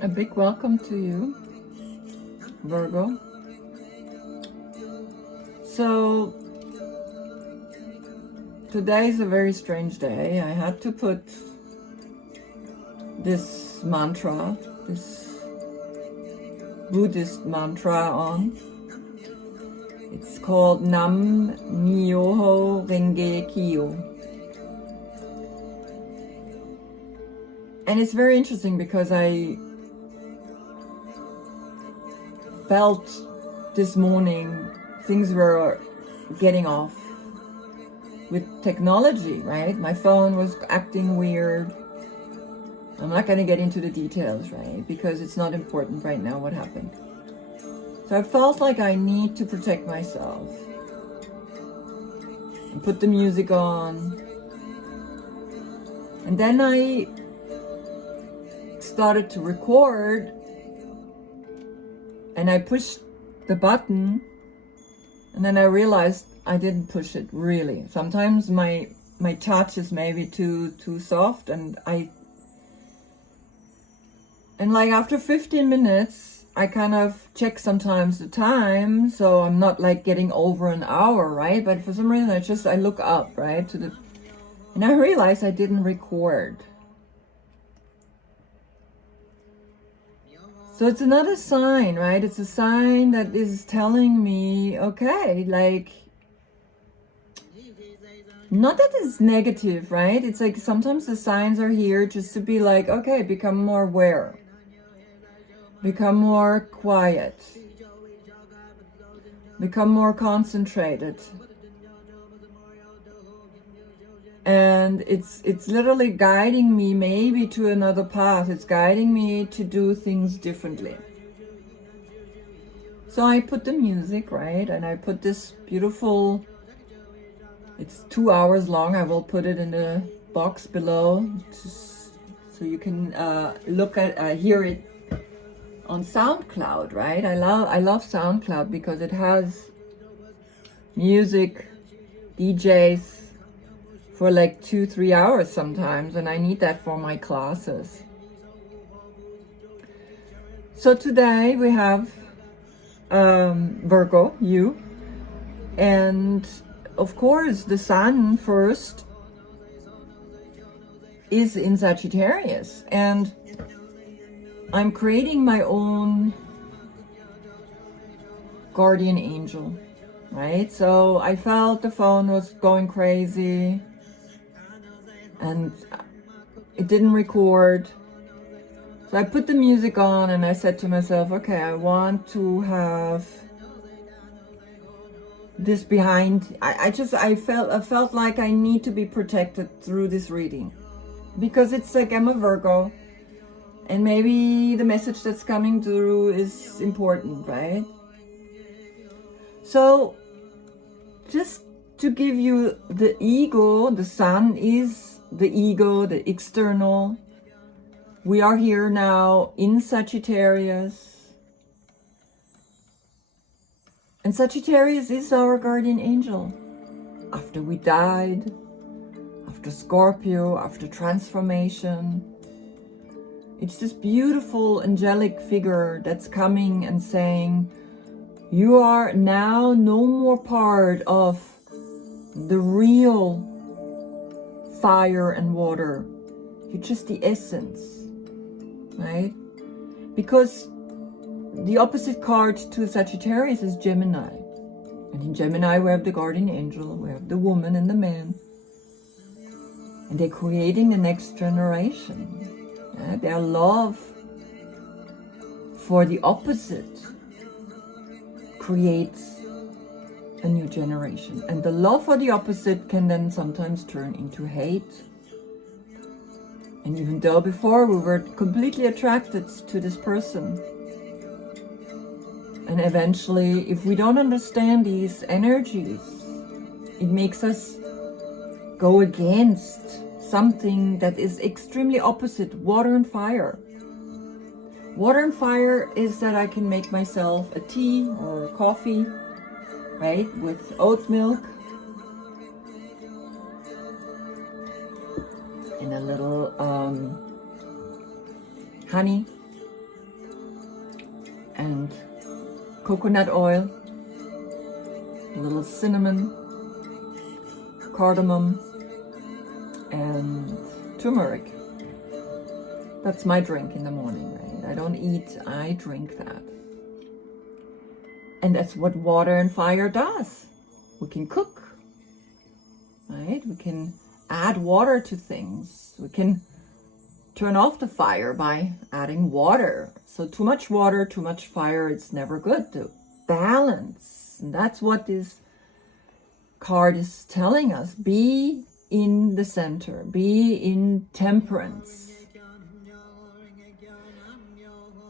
A big welcome to you, Virgo. So, today is a very strange day. I had to put this mantra, this Buddhist mantra on. It's called Myoho Renge Kyo. And it's very interesting because I felt this morning things were getting off with technology, right? My phone was acting weird. I'm not going to get into the details, right? Because it's not important right now what happened. So I felt like I need to protect myself. And put the music on. And then I started to record. And I pushed the button. And then I realized I didn't push it really. Sometimes my touch is maybe too soft, and like after 15 minutes, I kind of check sometimes the time, so I'm not like getting over an hour, right? But for some reason, I look up, right, and I realized I didn't record. So it's another sign, right? It's a sign that is telling me, okay, like, not that it's negative, right? It's like sometimes the signs are here just to be like, okay, become more aware. Become more quiet. Become more concentrated. And it's literally guiding me maybe to another path. It's guiding me to do things differently. So I put the music, right? And I put this beautiful, it's 2 hours long. I will put it in the box below so you can hear it on SoundCloud, right? I love SoundCloud because it has music, DJs, for like 2-3 hours sometimes, and I need that for my classes. So today we have Virgo, you, and of course the sun first is in Sagittarius, and I'm creating my own guardian angel, right? So I felt the phone was going crazy, and it didn't record. So I put the music on and I said to myself, okay, I want to have this behind. I felt like I need to be protected through this reading, because it's like I'm a Virgo, and maybe the message that's coming through is important, right? So just to give you the ego, the sun is the ego, the external. We are here now in Sagittarius. And Sagittarius is our guardian angel. After we died, after Scorpio, after transformation, it's this beautiful angelic figure that's coming and saying, you are now no more part of the real fire and water. You're just the essence, right? Because the opposite card to Sagittarius is Gemini. And in Gemini we have the guardian angel, we have the woman and the man. And they're creating the next generation. Yeah? Their love for the opposite creates a new generation. And the love for the opposite can then sometimes turn into hate. And even though before we were completely attracted to this person, and eventually, if we don't understand these energies, it makes us go against something that is extremely opposite, water and fire. Water and fire is that I can make myself a tea or a coffee, right, with oat milk and a little honey, coconut oil, a little cinnamon, cardamom, and turmeric. That's my drink in the morning, right? I don't eat, I drink that. And that's what water and fire does. We can cook, right? We can add water to things. We can turn off the fire by adding water. So too much water, too much fire, it's never good. To balance. And that's what this card is telling us. Be in the center. Be in temperance.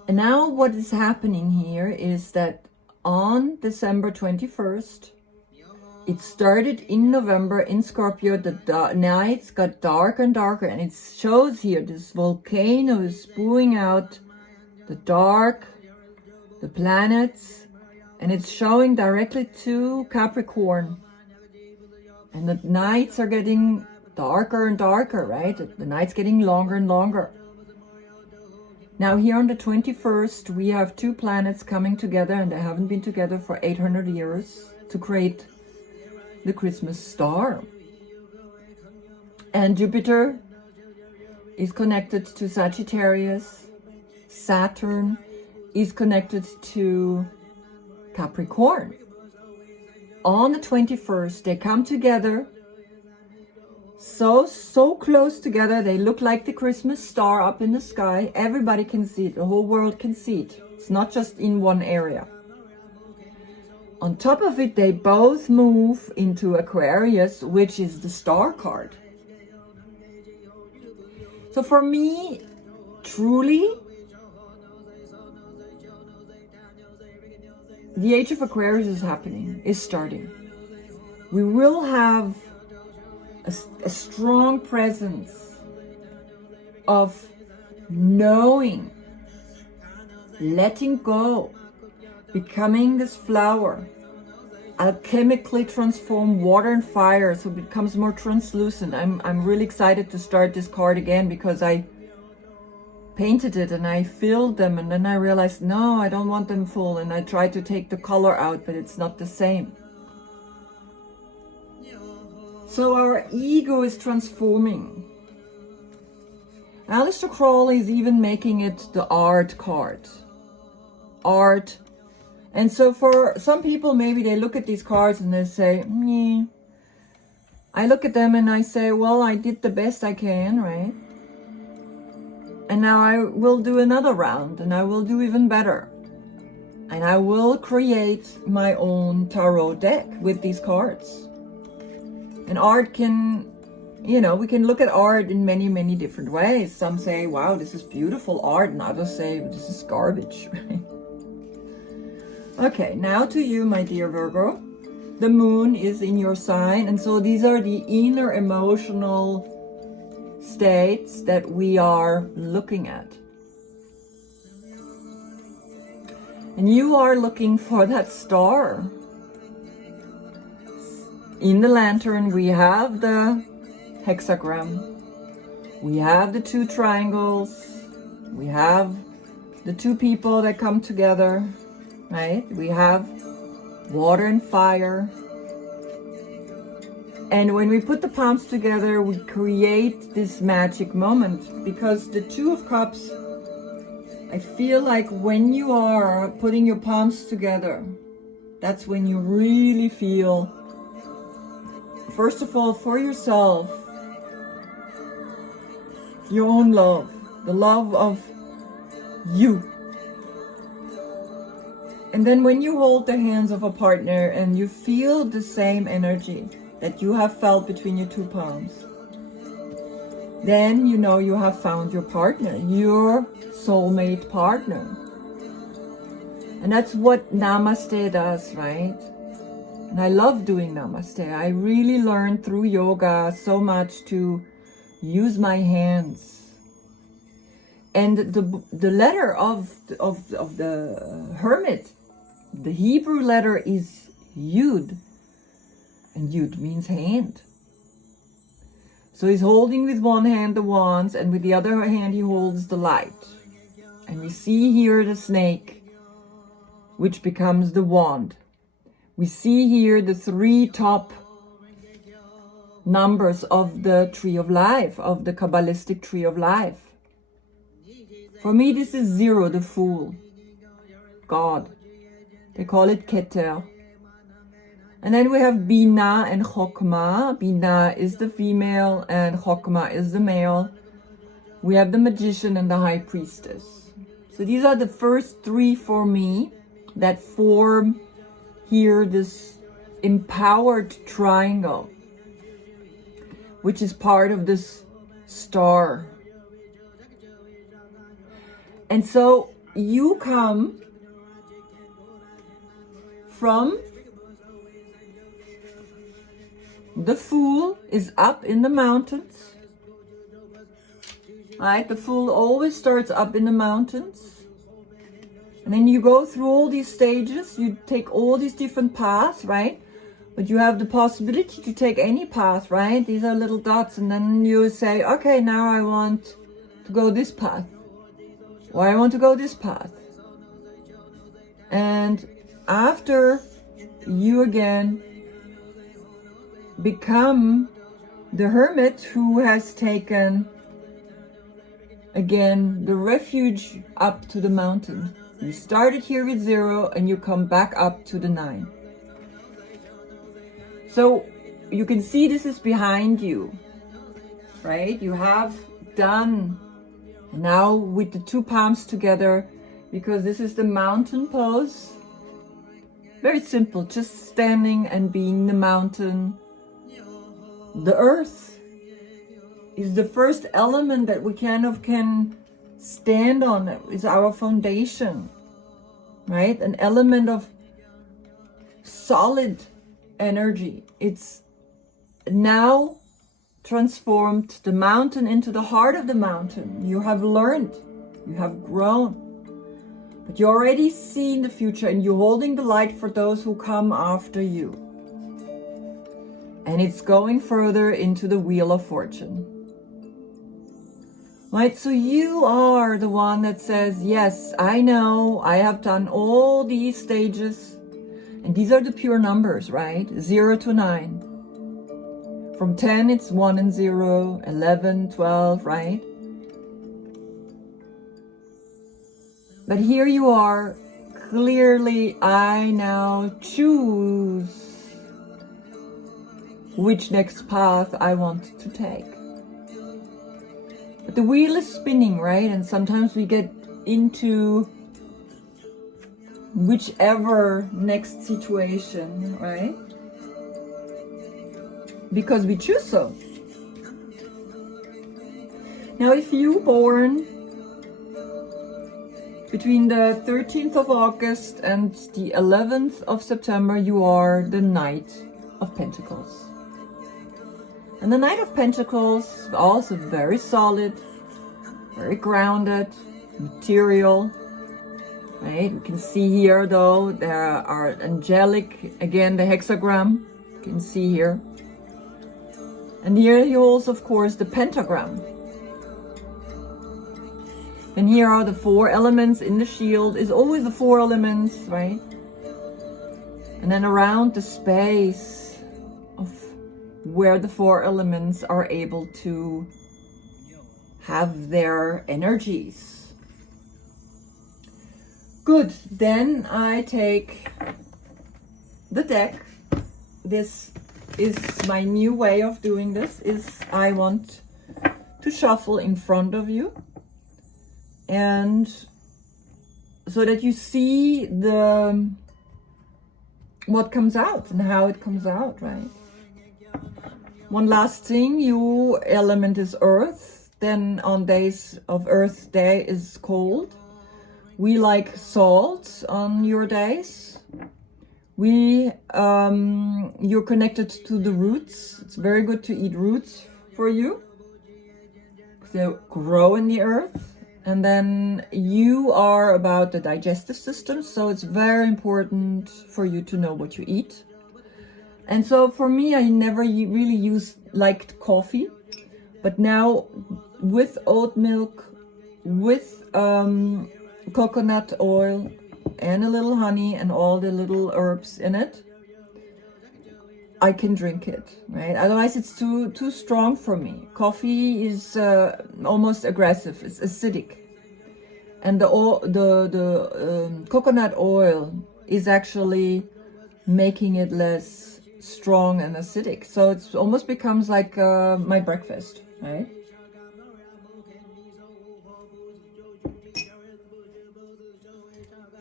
And now what is happening here is that on December 21st, it started in November in Scorpio, the nights got darker and darker, and it shows here this volcano is spewing out the dark, the planets, and it's showing directly to Capricorn. And the nights are getting darker and darker, right? The night's getting longer and longer. Now here on the 21st, we have two planets coming together, and they haven't been together for 800 years to create the Christmas star. And Jupiter is connected to Sagittarius. Saturn is connected to Capricorn. On the 21st, they come together so close together. They look like the Christmas star up in the sky. Everybody can see it. The whole world can see it. It's not just in one area. On top of it, they both move into Aquarius, which is the star card. So for me, truly, the age of Aquarius is happening, is starting. We will have a strong presence of knowing, letting go, becoming this flower, alchemically transform water and fire so it becomes more translucent. I'm really excited to start this card again because I painted it and I filled them, and then I realized, no, I don't want them full, and I tried to take the color out, but it's not the same. So our ego is transforming. Aleister Crowley is even making it the art card. Art. And so for some people, maybe they look at these cards and they say, yeah. I look at them and I say, well, I did the best I can, right? And now I will do another round, and I will do even better. And I will create my own tarot deck with these cards. And art can, we can look at art in many, many different ways. Some say, wow, this is beautiful art. And others say, this is garbage. Okay, now to you, my dear Virgo. The moon is in your sign. And so these are the inner emotional states that we are looking at. And you are looking for that star. In the lantern, we have the hexagram. We have the two triangles. We have the two people that come together, right? We have water and fire. And when we put the palms together, we create this magic moment, because the Two of Cups, I feel like when you are putting your palms together, that's when you really feel, first of all, for yourself, your own love, the love of you. And then when you hold the hands of a partner and you feel the same energy that you have felt between your two palms, then you know you have found your partner, your soulmate partner. And that's what Namaste does, right? And I love doing Namaste. I really learned through yoga so much to use my hands. And the letter of the Hermit, the Hebrew letter is Yud. And Yud means hand. So he's holding with one hand the wands, and with the other hand he holds the light. And we see here the snake which becomes the wand. We see here the 3 top numbers of the tree of life, of the Kabbalistic tree of life. For me, this is 0, the Fool, God. They call it Keter. And then we have Bina and Chokmah. Bina is the female and Chokmah is the male. We have the Magician and the High Priestess. So these are the first 3 for me that form here this empowered triangle, which is part of this star. And so you come from the Fool is up in the mountains, right? The Fool always starts up in the mountains. And then you go through all these stages, you take all these different paths, right? But you have the possibility to take any path, right? These are little dots, and then you say, okay, now I want to go this path, or I want to go this path. And after you again become the hermit who has taken again the refuge up to the mountain. You started here with 0 and you come back up to the 9. So you can see this is behind you, right? You have done now with the 2 palms together, because this is the mountain pose. Very simple, just standing and being the mountain. The earth is the first element that we can stand on. Is our foundation, right? An element of solid energy. It's now transformed the mountain into the heart of the mountain. You have learned, you have grown, but you already see the future, and you're holding the light for those who come after you. And it's going further into the Wheel of Fortune. Right, so you are the one that says, yes, I know, I have done all these stages. And these are the pure numbers, right? 0 to 9. From 10, it's 1 and 0, 11, 12, right? But here you are, clearly, I now choose which next path I want to take. But the wheel is spinning, right? And sometimes we get into whichever next situation, right? Because we choose so. Now, if you born between the 13th of August and the 11th of September, you are the Knight of Pentacles. And the Knight of Pentacles, also very solid, very grounded, material, right? You can see here, though, there are angelic, again, the hexagram, you can see here. And here you also, of course, the pentagram. And here are the 4 elements in the shield, is always the 4 elements, right? And then around the space of where the 4 elements are able to have their energies. Good, then I take the deck. This is my new way of doing this, is I want to shuffle in front of you, and so that you see the what comes out and how it comes out, right? One last thing, your element is earth. Then on days of Earth Day is cold. We like salt on your days. You're connected to the roots. It's very good to eat roots for you. They grow in the earth. And then you are about the digestive system. So it's very important for you to know what you eat. And so for me, I never really liked coffee. But now with oat milk, with coconut oil, and a little honey and all the little herbs in it, I can drink it, right? Otherwise it's too strong for me. Coffee is almost aggressive, it's acidic. And the coconut oil is actually making it less strong and acidic. So it almost becomes like my breakfast, right?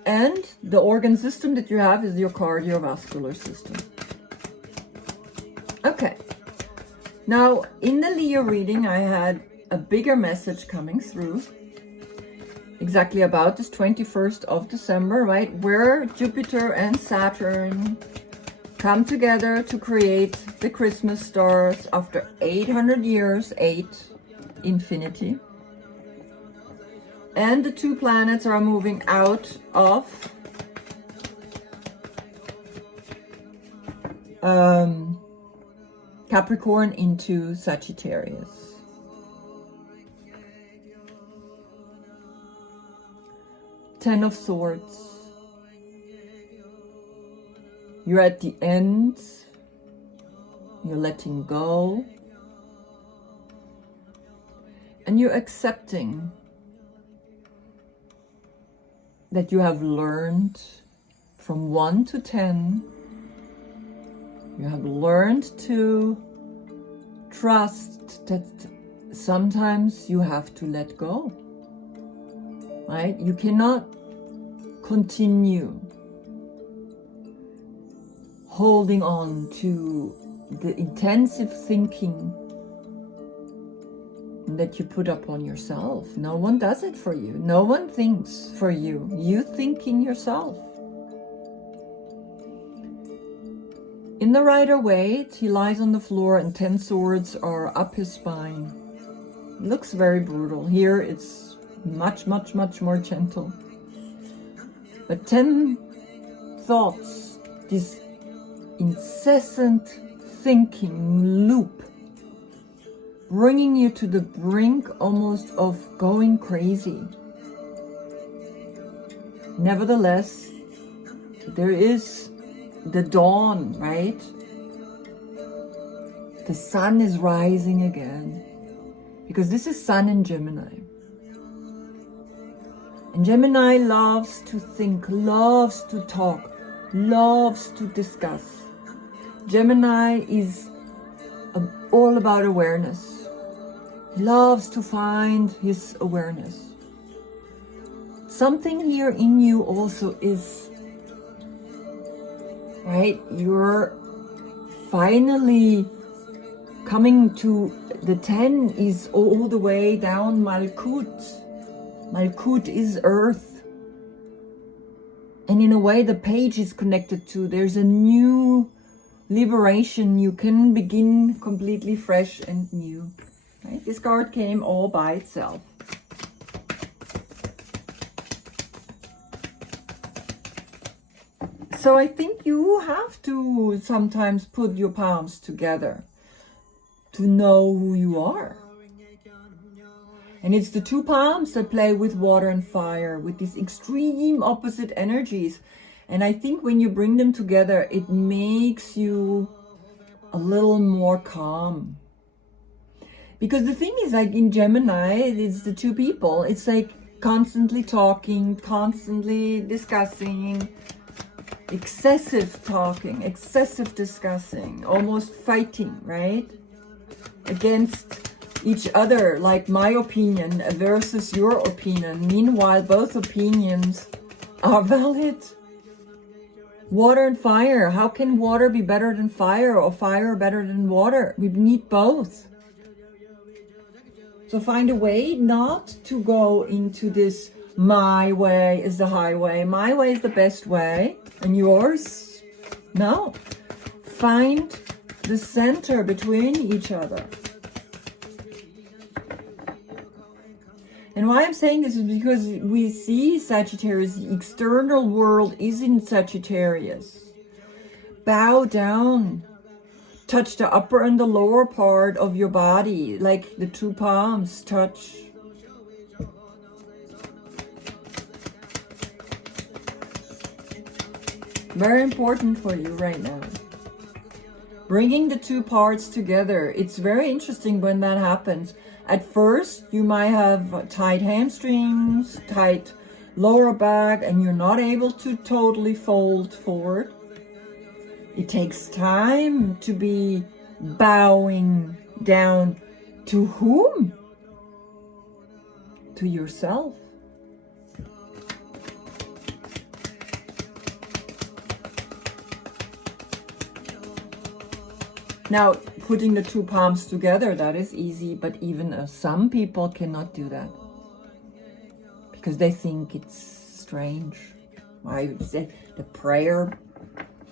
And the organ system that you have is your cardiovascular system. Okay. Now, in the Leo reading, I had a bigger message coming through. Exactly about this 21st of December, right? Where Jupiter and Saturn come together to create the Christmas stars after 800 years, 8, infinity. And the two planets are moving out of Capricorn into Sagittarius. Ten of Swords. You're at the end. You're letting go. And you're accepting that you have learned from 1 to 10. You have learned to trust that sometimes you have to let go, right? You cannot continue holding on to the intensive thinking that you put upon yourself. No one does it for you. No one thinks for you. You thinking yourself. In the Rider-Waite, he lies on the floor and 10 swords are up his spine. It looks very brutal. Here it's much, much, much more gentle. But 10 thoughts, this incessant thinking loop, bringing you to the brink almost of going crazy. Nevertheless, there is the dawn, right? The sun is rising again, because this is Sun in Gemini. And Gemini loves to think, loves to talk, loves to discuss. Gemini is all about awareness. He loves to find his awareness. Something here in you also is, right? You're finally coming to the 10 is all the way down Malkut. Malkut is earth. And in a way the page is connected to, there's a new liberation. You can begin completely fresh and new. Right? This card came all by itself. So I think you have to sometimes put your palms together to know who you are. And it's the two palms that play with water and fire, with these extreme opposite energies. And I think when you bring them together, it makes you a little more calm. Because the thing is, like in Gemini, it's the two people. It's like constantly talking, constantly discussing, excessive talking, excessive discussing, almost fighting, right? Against each other, like my opinion versus your opinion. Meanwhile, both opinions are valid. Water and fire. How can water be better than fire, or fire better than water? We need both. So find a way not to go into this, my way is the highway, my way is the best way, and yours, no. Find the center between each other. And why I'm saying this is because we see Sagittarius, the external world is in Sagittarius. Bow down. Touch the upper and the lower part of your body, like the two palms touch. Very important for you right now. Bringing the two parts together. It's very interesting when that happens. At first, you might have tight hamstrings, tight lower back, and you're not able to totally fold forward. It takes time to be bowing down to whom? To yourself. Now, putting the two palms together, that is easy, but even some people cannot do that because they think it's strange. I would say the prayer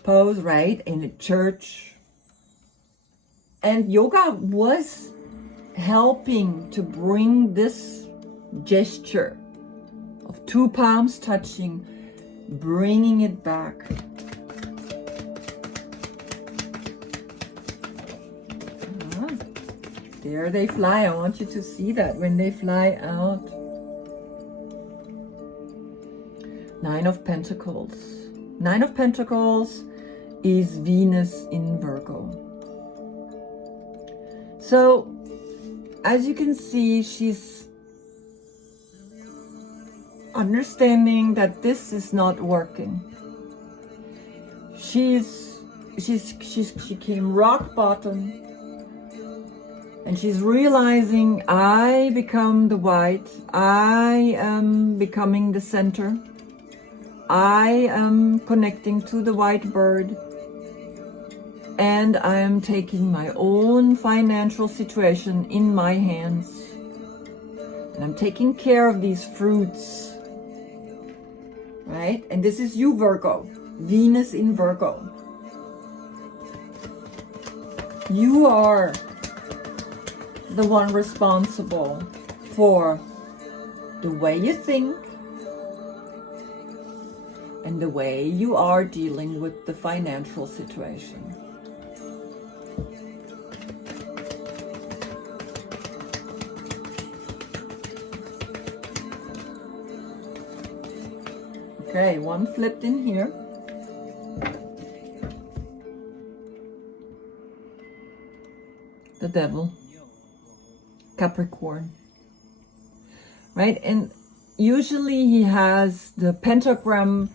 pose, right, in a church. And yoga was helping to bring this gesture of two palms touching, bringing it back. There they fly. I want you to see that when they fly out. Nine of Pentacles. Nine of Pentacles is Venus in Virgo. So, as you can see, she's understanding that this is not working. She came rock bottom. And she's realizing, I become the white, I am becoming the center, I am connecting to the white bird, and I am taking my own financial situation in my hands. And I'm taking care of these fruits, right? And this is you, Virgo, Venus in Virgo. You are the one responsible for the way you think and the way you are dealing with the financial situation. Okay, one flipped in here. The devil. Capricorn, right? And usually he has the pentagram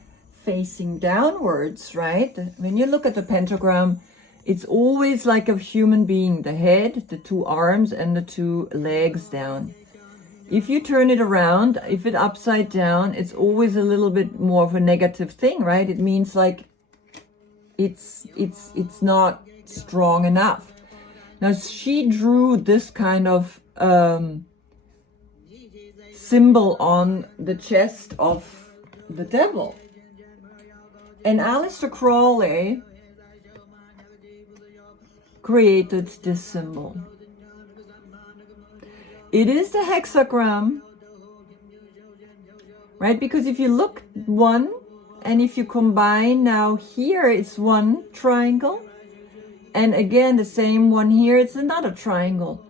facing downwards, right? When you look at the pentagram, it's always like a human being, the head, the two arms, and the two legs down. If you turn it around, if it's upside down, it's always a little bit more of a negative thing, right? It means like it's not strong enough. Now she drew this kind of symbol on the chest of the devil. And Aleister Crowley created this symbol. It is the hexagram, right? Because if you look one, and if you combine now here, it's one triangle. And again, the same one here, it's another triangle.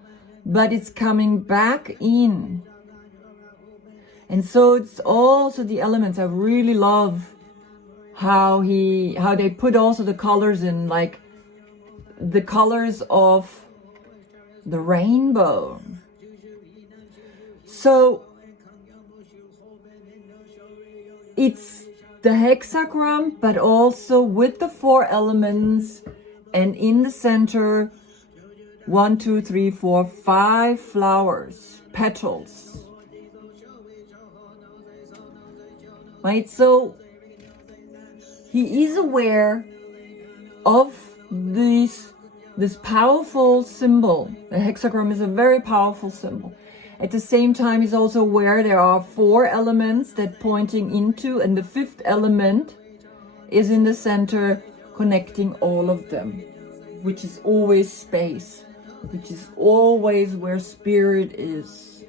But it's coming back in. And so it's also the elements. I really love how they put also the colors in, like the colors of the rainbow. So it's the hexagram, but also with the four elements, and in the center 1, 2, 3, 4, 5 flowers, petals. Right? So he is aware of this powerful symbol. The hexagram is a very powerful symbol. At the same time, he's also aware there are 4 elements that pointing into, and the 5th element is in the center, connecting all of them, which is always space, which is always where spirit is.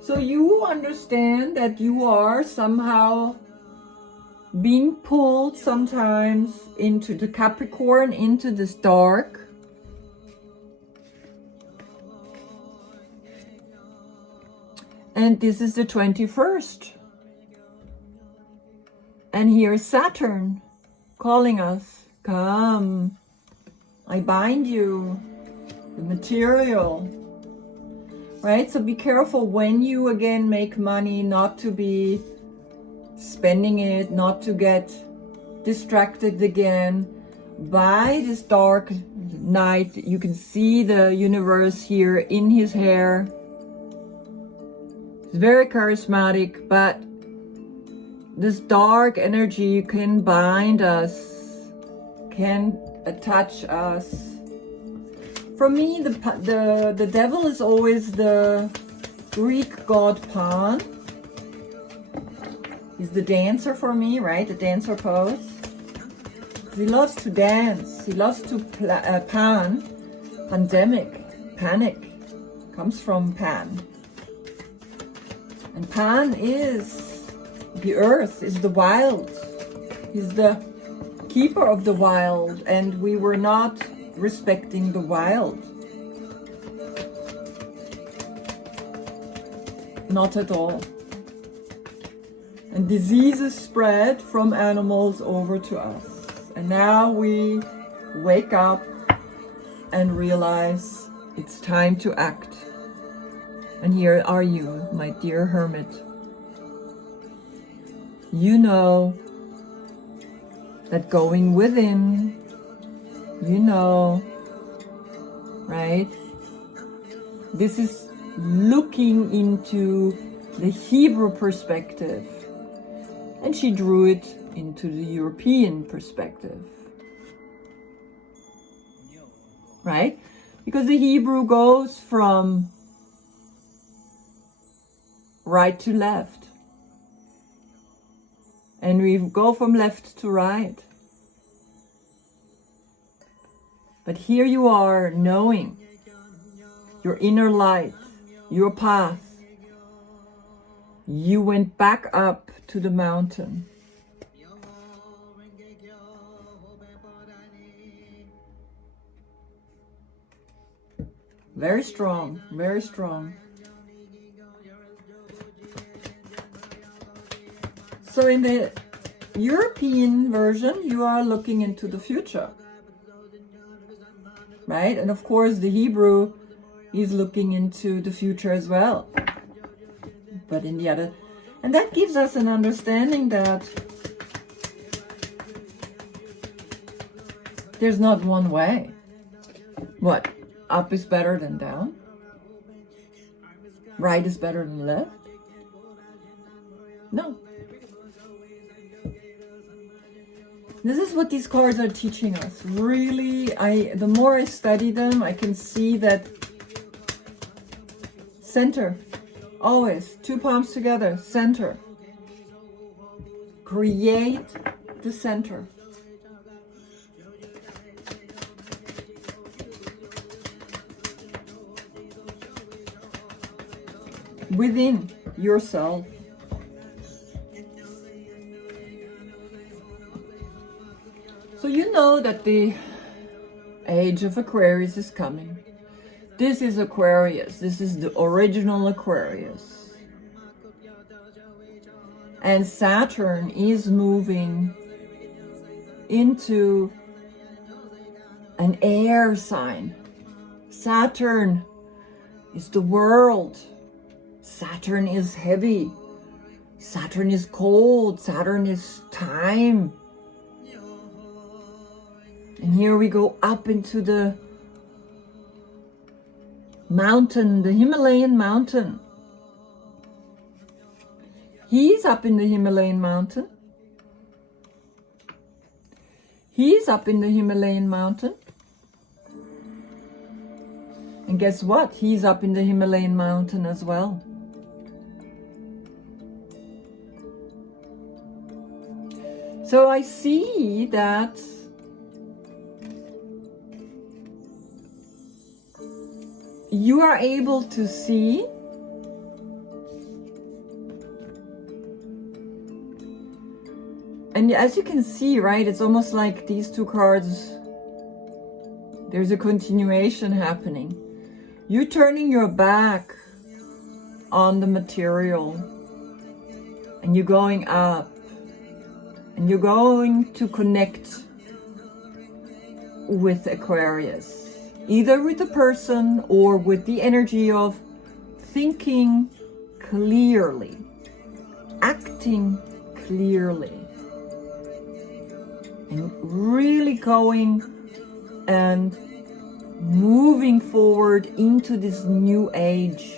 So you understand that you are somehow being pulled sometimes into the Capricorn, into this dark. And this is the 21st. And here's Saturn calling us, come, I bind you, the material, right? So be careful when you again make money, not to be spending it, not to get distracted again by this dark night. You can see the universe here in his hair. It's very charismatic, but this dark energy can bind us, can attach us. For me, the devil is always the Greek god Pan. He's the dancer for me, right? The dancer pose. He loves to dance. He loves to pan. Pandemic, panic, comes from Pan. And Pan is the earth, is the wild. He's the keeper of the wild, and we were not respecting the wild. Not at all. And diseases spread from animals over to us. And now we wake up and realize it's time to act. And here are you, my dear hermit. You know that going within, you know, right? This is looking into the Hebrew perspective. And she drew it into the European perspective. Right? Because the Hebrew goes from right to left. And we go from left to right. But here you are knowing your inner light, your path. You went back up to the mountain. Very strong, very strong. So in the European version, you are looking into the future, right? And of course, the Hebrew is looking into the future as well. But in the other, and that gives us an understanding that there's not one way. What? Up is better than down? Right is better than left? No. This is what these cards are teaching us. Really, the more I study them, I can see that center. Always, two palms together, center. Create the center. Within yourself. So you know that the age of Aquarius is coming. This is Aquarius. This is the original Aquarius. And Saturn is moving into an air sign. Saturn is the world. Saturn is heavy. Saturn is cold. Saturn is time. And here we go up into the mountain, the Himalayan mountain. He's up in the Himalayan mountain. He's up in the Himalayan mountain. And guess what? He's up in the Himalayan mountain as well. So I see that you are able to see and as you can see, right, it's almost like these two cards, there's a continuation happening. You're turning your back on the material and you're going up And you're going to connect with Aquarius, either with the person or with the energy of thinking clearly, acting clearly, and really going and moving forward into this new age.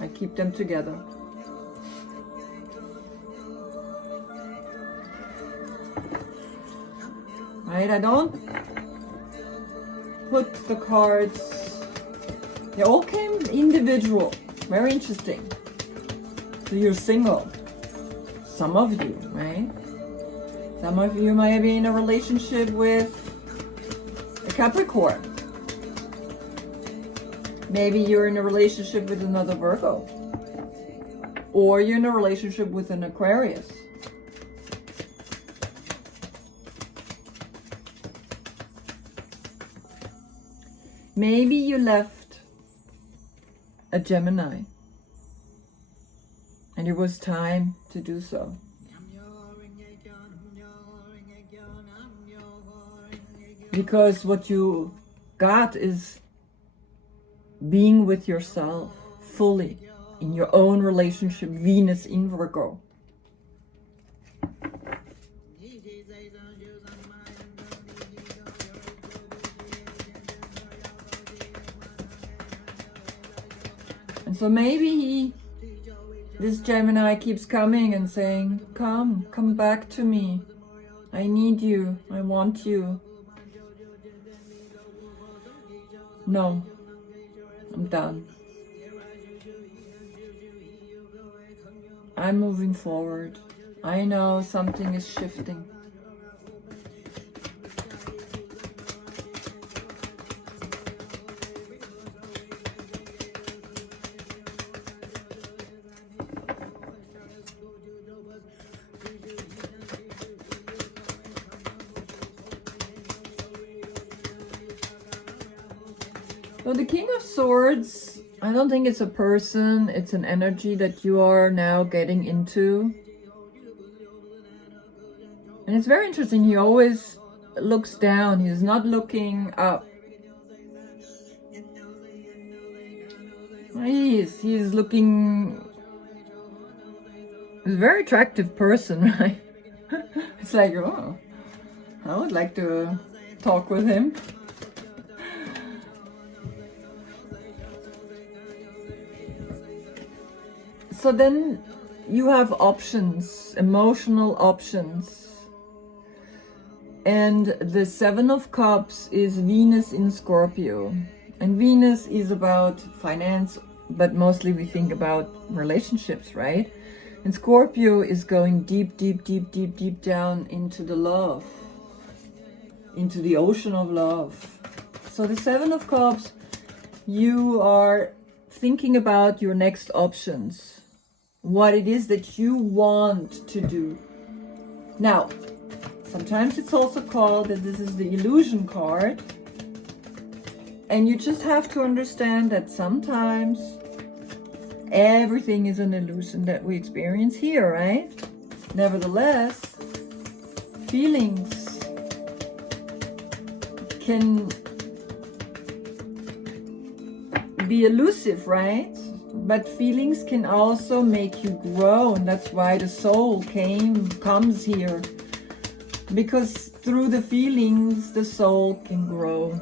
I keep them together. Right, I don't put the cards, they all came individual. Very interesting. So you're single, some of you, right? Some of you might be in a relationship with a Capricorn. Maybe you're in a relationship with another Virgo. Or you're in a relationship with an Aquarius. Maybe you left a Gemini. And it was time to do so. Because what you got is being with yourself fully in your own relationship, Venus in Virgo. And so maybe this Gemini keeps coming and saying, come back to me. I need you. I want you. No, I'm done. I'm moving forward. I know something is shifting. So the King of Swords, I don't think it's a person, it's an energy that you are now getting into. And it's very interesting, he always looks down, he's not looking up. He's looking, he's a very attractive person, right? It's like, oh, I would like to talk with him. So then you have options, emotional options. And the Seven of Cups is Venus in Scorpio. And Venus is about finance, but mostly we think about relationships, right? And Scorpio is going deep, deep, deep, deep, deep down into the love, into the ocean of love. So the Seven of Cups, you are thinking about your next options. What it is that you want to do. Now, sometimes it's also called that this is the illusion card. And you just have to understand that sometimes everything is an illusion that we experience here, right? Nevertheless, feelings can be elusive, right? But feelings can also make you grow, and that's why the soul comes here. Because through the feelings, the soul can grow.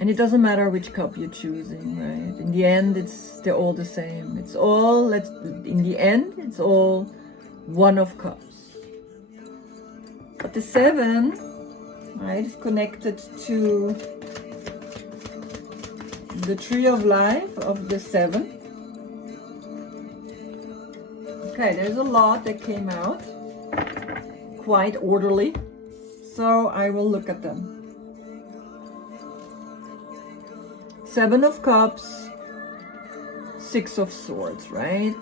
And it doesn't matter which cup you're choosing, right? In the end, they're all the same. In the end, it's all One of Cups. But the Seven, right, is connected to the Tree of Life of the Seven. Okay, there's a lot that came out, quite orderly, so I will look at them. Seven of Cups, Six of Swords, right?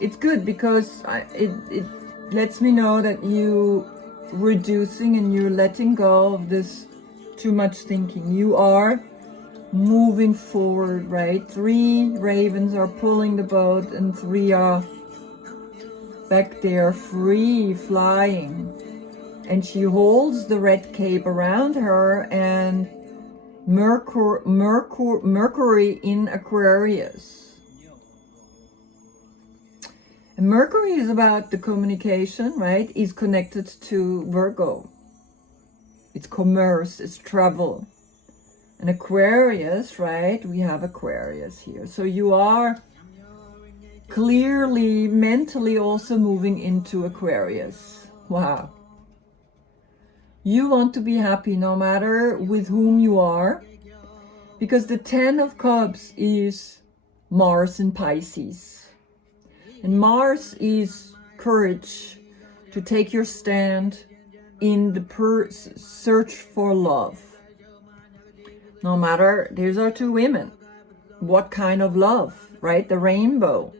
It's good because it lets me know that you reducing and you're letting go of this too much thinking. You are moving forward, right? 3 ravens are pulling the boat and 3 are back there free flying. And she holds the red cape around her, and Mercury in Aquarius. And Mercury is about the communication, right? Is connected to Virgo. It's commerce, it's travel. And Aquarius, right? We have Aquarius here. So you are clearly mentally also moving into Aquarius. Wow. You want to be happy no matter with whom you are, because the 10 of Cups is Mars in Pisces. And Mars is courage to take your stand in the search for love. No matter, these are 2 women. What kind of love, right? The rainbow.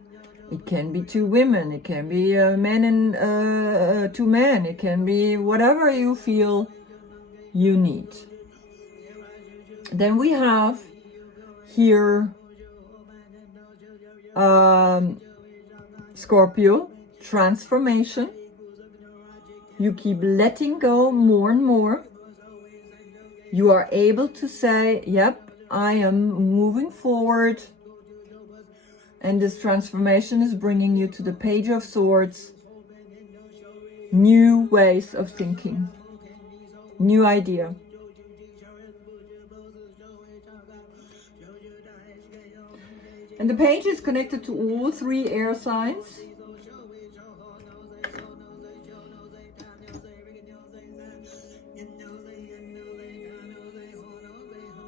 It can be 2 women. It can be a man and 2 men. It can be whatever you feel you need. Then we have here Scorpio, transformation. You keep letting go more and more. You are able to say, yep, I am moving forward. And this transformation is bringing you to the Page of Swords. New ways of thinking. New idea. And the page is connected to all 3 air signs.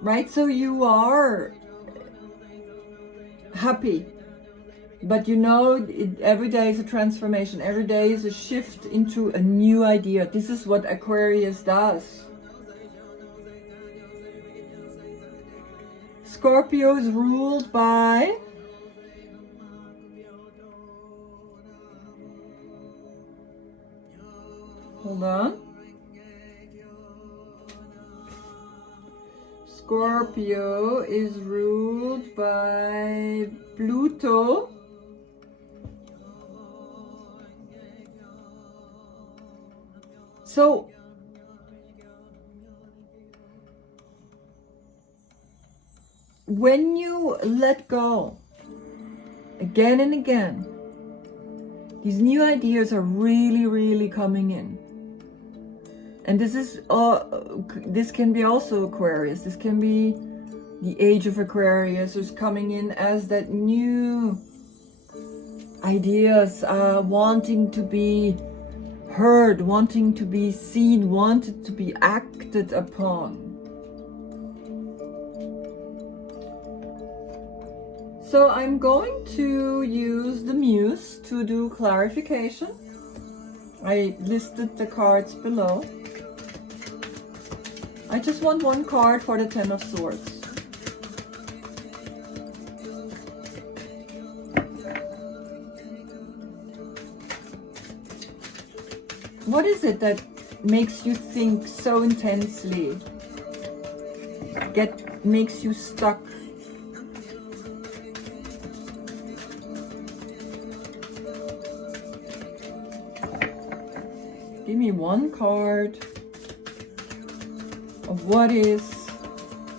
Right, so you are happy, but you know every day is a transformation. Every day is a shift into a new idea. This is what Aquarius does. Scorpio is ruled by hold on. Scorpio is ruled by Pluto. So when you let go again and again, these new ideas are really coming in. And this can be also Aquarius. This can be the age of Aquarius is coming in as that new ideas, wanting to be heard, wanting to be seen, wanted to be acted upon. So I'm going to use the Muse to do clarification. I listed the cards below. I just want 1 card for the 10 of Swords. What is it that makes you think so intensely? Makes you stuck? Give me 1 card of what is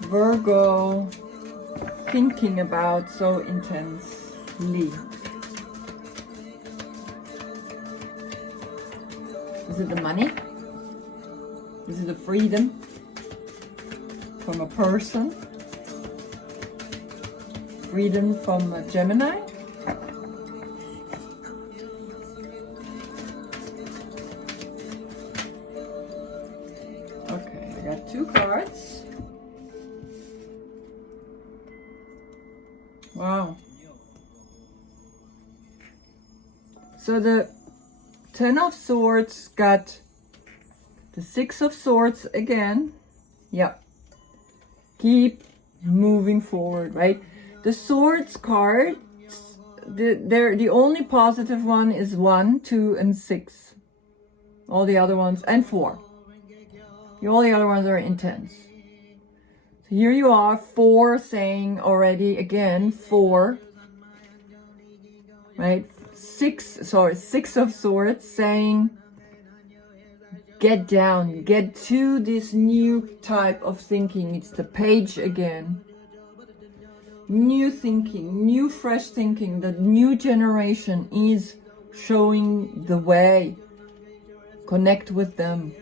Virgo thinking about so intensely. Is it the money? Is it the freedom from a person? Freedom from a Gemini? Okay, I got 2 cards. Wow. So the 10 of Swords got the 6 of Swords again. Yeah. Keep moving forward, right? The Swords cards, the only positive one is 1, 2, and 6. All the other ones, and 4. All the other ones are intense. So Here you are, 4 saying already, again, 4. Right? 6 of Swords saying, get down, get to this new type of thinking. It's the Page again. New thinking, new fresh thinking. The new generation is showing the way. Connect with them.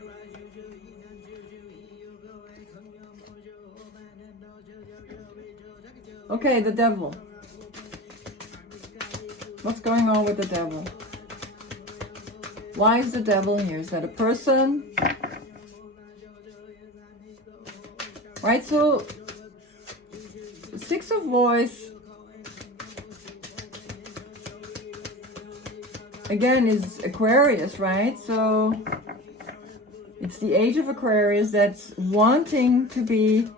Okay, the Devil. What's going on with the Devil? Why is the Devil here? Is that a person? Right, so 6 of Voice again is Aquarius, right? So it's the age of Aquarius that's wanting to be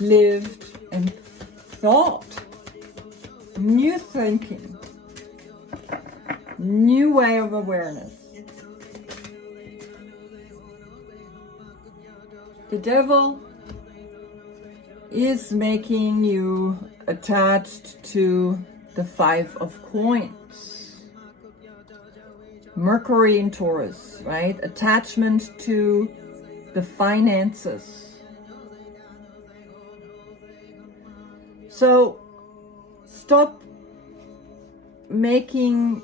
lived and thought. New thinking. New way of awareness. The Devil is making you attached to the 5 of Coins. Mercury in Taurus, right? Attachment to the finances. So stop making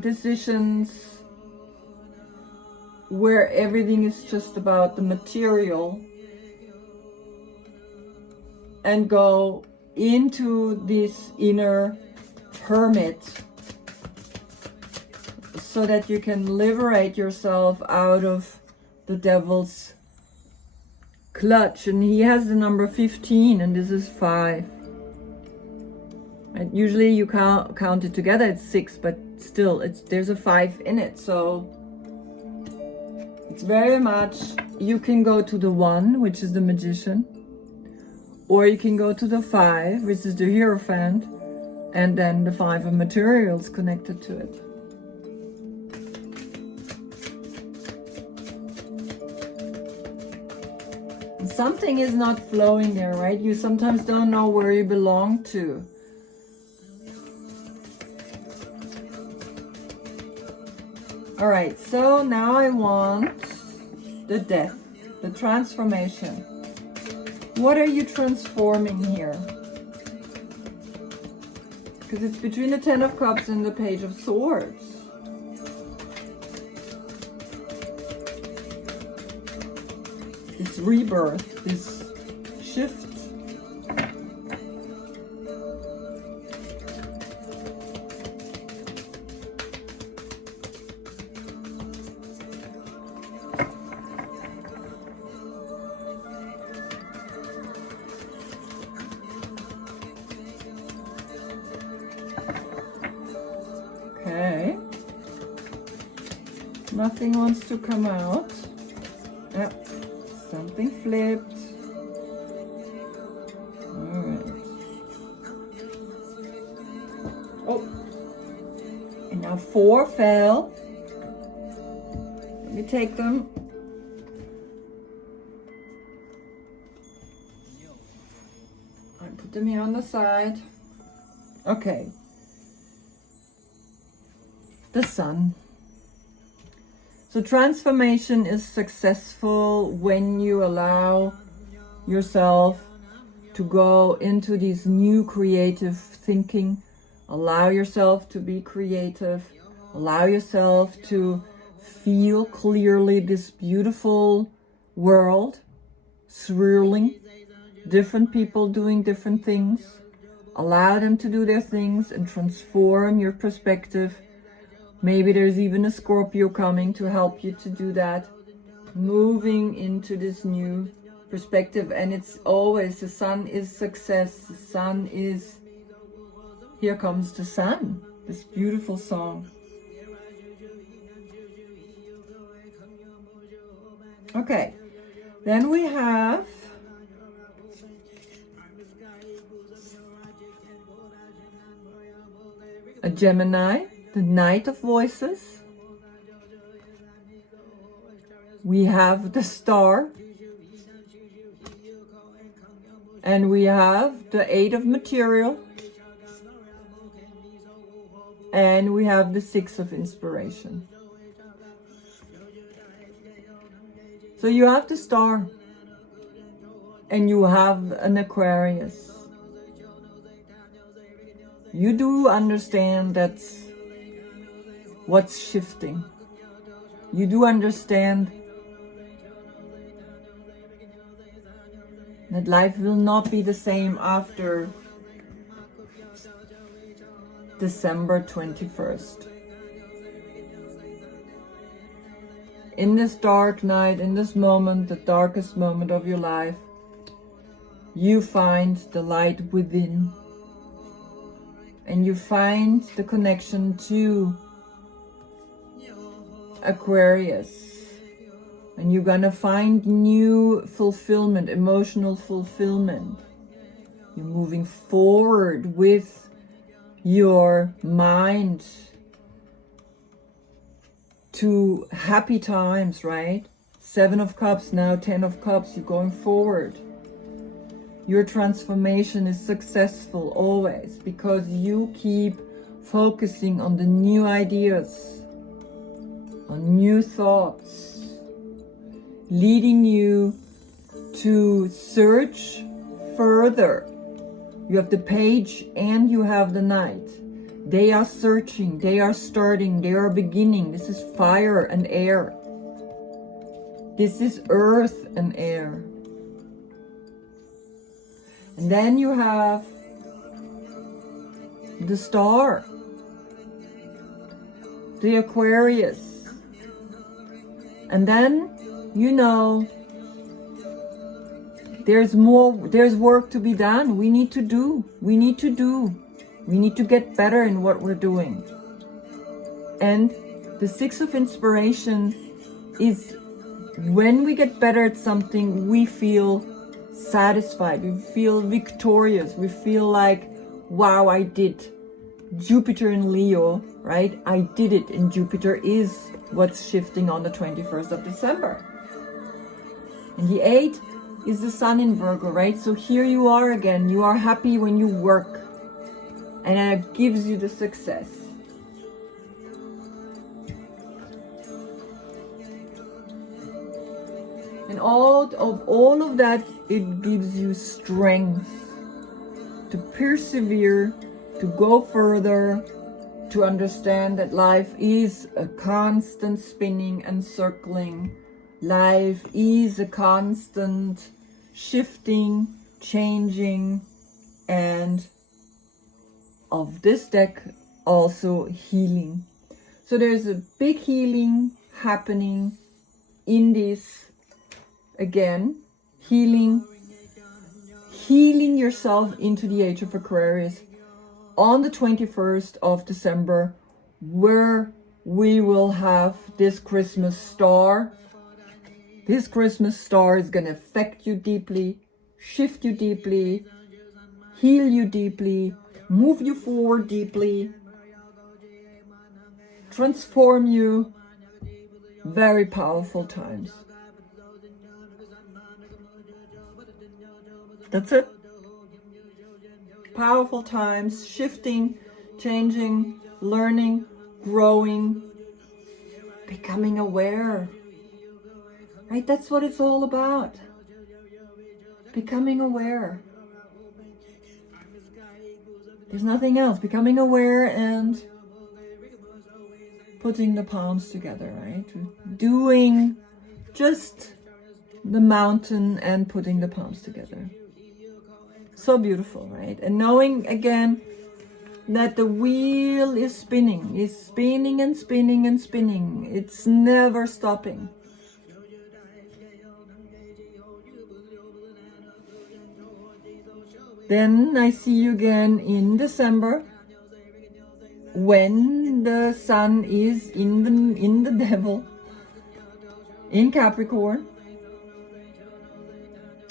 decisions where everything is just about the material and go into this inner hermit so that you can liberate yourself out of the Devil's clutch. And he has the number 15 and this is 5. And usually you count it together, it's 6, but still there's a 5 in it. So it's very much, you can go to the 1, which is the Magician, or you can go to the 5, which is the Hierophant, and then the 5 of materials connected to it. Something is not flowing there, right? You sometimes don't know where you belong to. All right, so now I want the Death, the transformation. What are you transforming here? Because it's between the 10 of Cups and the Page of Swords. This rebirth, this shift. Okay. Nothing wants to come out. Yep. Something flipped. All right. Oh. And now 4 fell. Let me take them. I put them here on the side. Okay. The Sun. So transformation is successful when you allow yourself to go into this new creative thinking. Allow yourself to be creative. Allow yourself to feel clearly this beautiful world swirling. Different people doing different things. Allow them to do their things and transform your perspective. Maybe there's even a Scorpio coming to help you to do that. Moving into this new perspective. And it's always, the Sun is success. The Sun is, here comes the Sun. This beautiful song. Okay. Then we have a Gemini. The Knight of Voices. We have the Star. And we have the 8 of material. And we have the 6 of inspiration. So you have the star. And you have an Aquarius. You do understand that's what's shifting. You do understand that life will not be the same after December 21st. In this dark night, in this moment, the darkest moment of your life, you find the light within. And you find the connection to Aquarius. And you're gonna find new fulfillment, emotional fulfillment. You're moving forward with your mind to happy times, right? 7 of Cups, now 10 of Cups, you're going forward. Your transformation is successful always because you keep focusing on the new ideas, on new thoughts, leading you to search further. You have the Page and you have the Knight. They are searching, they are starting, they are beginning. This is fire and air. This is earth and air. And then you have the Star, the Aquarius. And then, you know, there's work to be done. We need to get better in what we're doing. And the 6 of inspiration is when we get better at something, we feel satisfied, we feel victorious, we feel like, wow, I did. Jupiter in Leo, right? I did it, and Jupiter is what's shifting on the 21st of December. And the 8 is the Sun in Virgo, right? So here you are again, you are happy when you work, and it gives you the success. And all of that, it gives you strength to persevere, to go further, to understand that life is a constant spinning and circling. Life is a constant shifting, changing, and of this deck also healing. So there's a big healing happening in this. Again, healing yourself into the age of Aquarius on the 21st of December, where we will have this Christmas star. This Christmas star is going to affect you deeply, shift you deeply, heal you deeply, move you forward deeply, transform you. Very powerful times. That's it. Powerful times, shifting, changing, learning, growing, becoming aware. Right? That's what it's all about. Becoming aware. There's nothing else. Becoming aware and putting the palms together, right? Doing just the mountain and putting the palms together. So beautiful, right? And knowing again that the wheel is spinning and spinning and spinning. It's never stopping. Then I see you again in December, when the sun is in the devil, in Capricorn,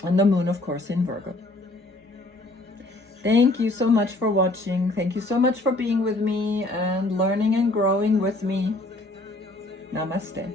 and the moon, of course, in Virgo. Thank you so much for watching. Thank you so much for being with me and learning and growing with me. Namaste.